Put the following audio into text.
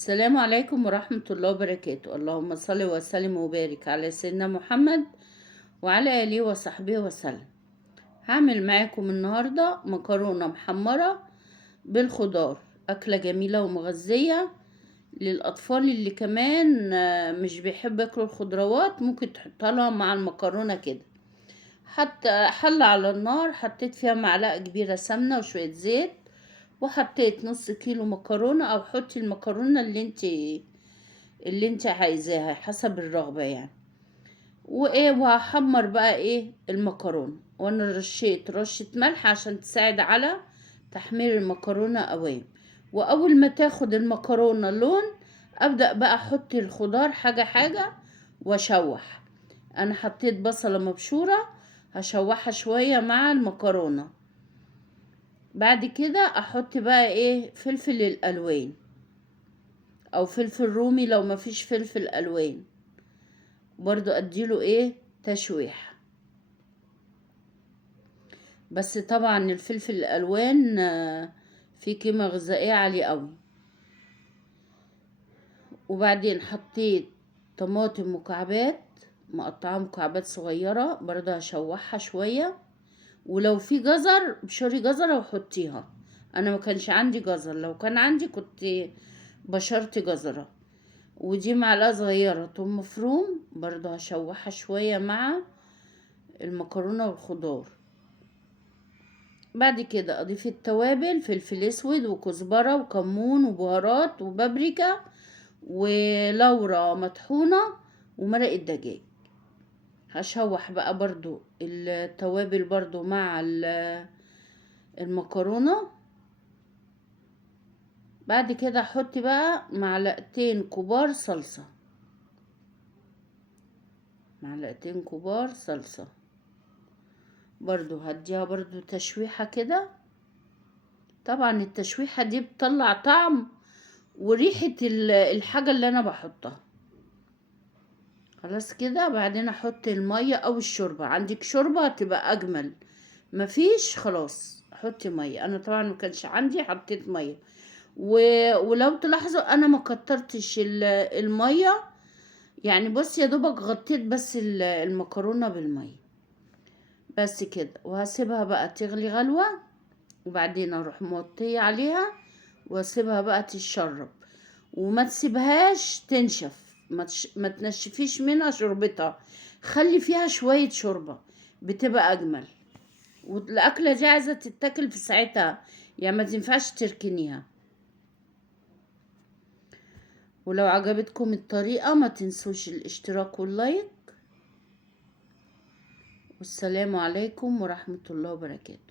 السلام عليكم ورحمة الله وبركاته. اللهم صل وسلم وبارك على سيدنا محمد وعلى آله وصحبه وسلم. هعمل معاكم النهاردة مكرونة محمرة بالخضار، أكلة جميلة ومغذية للأطفال اللي كمان مش بيحب ياكلوا الخضروات. ممكن تحطها لها مع المكرونة كده. حتى حلة على النار، حطيت فيها معلقة كبيرة سمنة وشوية زيت، وحطيت نص كيلو مكرونة، او حطي المكرونة اللي انت عايزاها حسب الرغبة يعني. وهحمر بقى المكرونة، وانا رشيت رشة ملح عشان تساعد على تحمير المكرونة قوام. واول ما تاخد المكرونة لون، ابدأ بقى احط الخضار حاجة حاجة واشوح. انا حطيت بصلة مبشورة، هشوحها شوية مع المكرونة. بعد كده احط بقى فلفل الالوان او فلفل رومي لو مفيش فلفل الوان، برضو اديله تشويح. بس طبعا الفلفل الالوان فيه قيمة غذائية عالية قوي. وبعدين حطيت طماطم مكعبات، مقطعة مكعبات صغيرة، برضو هشوحها شوية. ولو في جزر بشوري جزرة وحطيها. انا ما كانش عندي جزر، لو كان عندي كنت بشرت جزرة. ودي معلقة صغيرة توم مفروم، برضو هشوحها شوية مع المكرونة والخضار. بعد كده اضيف التوابل، فلفل اسود وكزبرة وكمون وبهارات وبابريكا ولورا مطحونة ومرق الدجاج. هشوح بقى برضو التوابل برضو مع المكرونة. بعد كده احط بقى معلقتين كبار صلصة، معلقتين كبار صلصة، برضو هديها برضو تشويحة كده. طبعا التشويحة دي بتطلع طعم وريحة الحاجة اللي انا بحطها. خلاص كده. بعدين احط المية او الشوربة، عندك شوربة هتبقى اجمل، مفيش خلاص حطي مية. انا طبعا ما كانش عندي، حطيت مية. ولو تلاحظوا انا ما كترتش المية يعني. بص يا دوبك غطيت بس المكرونة بالمية بس كده. وهسيبها بقى تغلي غلوة، وبعدين اروح موطية عليها واسيبها بقى تتشرب. وما تسيبهاش تنشف، ما تنشفيش منها شربتها، خلي فيها شوية شوربة بتبقى اجمل. والاكلة دي عايزة تتاكل في ساعتها يعني، ما تنفعش تركنيها. ولو عجبتكم الطريقة ما تنسوش الاشتراك واللايك. والسلام عليكم ورحمة الله وبركاته.